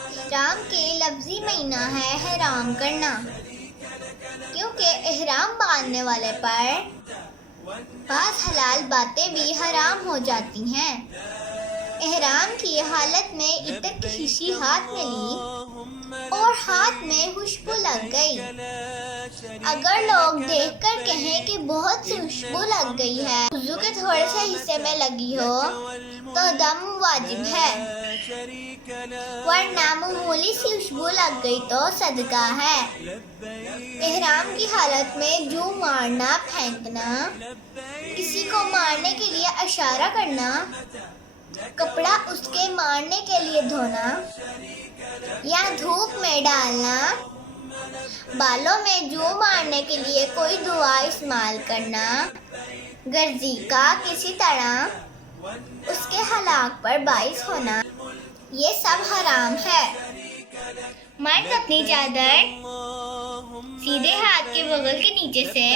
احرام کے لفظی معنی ہے احرام کرنا، کیونکہ احرام باندھنے والے پر بعض حلال باتیں بھی حرام ہو جاتی ہیں۔ احرام کی حالت میں عطر کی شیشی ہاتھ میں لی اور ہاتھ میں خوشبو لگ گئی۔ اگر لوگ دیکھ کر کہیں کہ بہت سی خوشبو لگ گئی ہے، وضو کے تھوڑے سے حصے میں لگی ہو، تو دم واجب ہے، ورنہ معمولی سی خوشبو لگ گئی تو صدقہ ہے۔ احرام کی حالت میں جو مارنا، پھینکنا، کسی کو مارنے کے لیے اشارہ کرنا، کپڑا اس کے مارنے کے لیے دھونا یا دھوپ میں ڈالنا، بالوں میں جو مارنے کے لیے کوئی دعا استعمال کرنا، غرضی کا کسی طرح اس کے ہلاک پر باعث ہونا، یہ سب حرام ہے۔ مرد اپنی چادر سیدھے ہاتھ کے بغل کے نیچے سے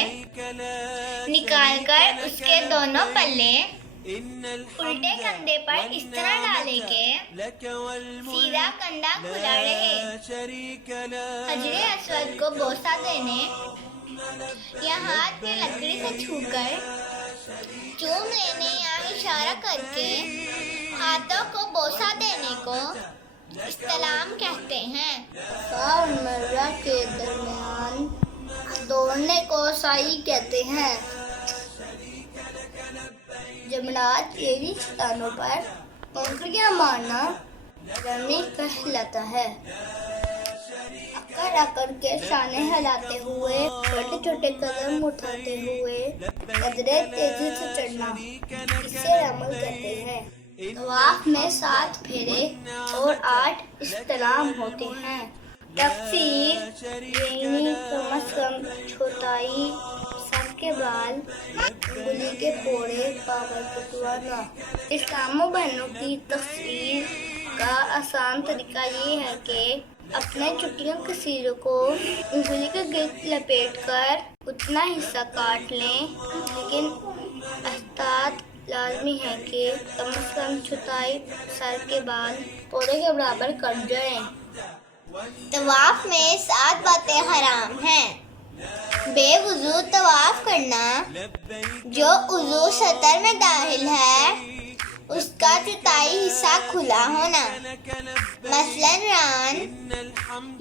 نکال کر اس کے دونوں پلے الٹے کندھے پر اس طرح ڈالے کہ سیدھا کندھا کھلا رہے۔ حجر اسود کو بوسہ دینے یا ہاتھ میں لکڑی سے چھو کر چوم لینے یا اشارہ کر کے ہاتھوں کو بوسہ دینے کو استلام کہتے ہیں۔ صفا اور مروہ کے درمیان دوڑنے کو سعی کہتے ہیں۔ جمرات یعنی چٹانوں پر کنکریاں مارنا رمی کہلاتا ہے۔ اکڑ اکڑ کے شانے ہلاتے ہوئے، چھوٹے چھوٹے قدم اٹھاتے ہوئے قدرے تیزی سے چڑھنا، اسے رمل کہتے ہیں۔ طواف میں 7 پھیرے اور 8 استلام ہوتے ہیں۔ تقصیر یعنی کم از کم چوتھائی سر کے بال، انگلی کے پھوڑے پاور کٹوانا۔ اسلاموں بہنوں کی تقصیر کا آسان طریقہ یہ ہے کہ اپنے چٹیوں کے سروں کو انگلی کے گرد لپیٹ کر اتنا حصہ کاٹ لیں، لیکن احتیاط لازمی ہے کہ کم از کم چوتھائی سر کے بال پودے کے برابر کٹ جائیں۔ طواف میں 7 باتیں حرام ہیں۔ بے وضو طواف کرنا، جو عضو سطر میں داخل ہے اس کا چوتھائی حصہ کھلا ہونا، مثلاً ران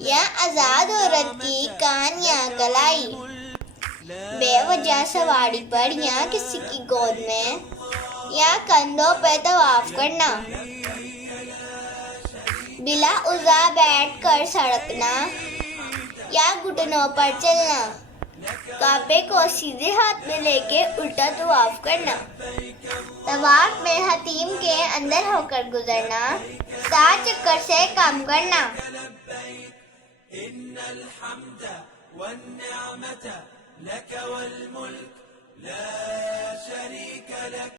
یا آزاد عورت کی کان یا کلائی، بے وجہ سواری پر یا کسی کی گود میں یا کندھوں پہ طواف کرنا، بلا عذر بیٹھ کر سڑکنا یا گھٹنوں پر چلنا، کعبے کو سیدھے ہاتھ میں لے کے الٹا طواف کرنا، طواف میں حتیم کے اندر ہو کر گزرنا، 7 چکر سے کم کرنا۔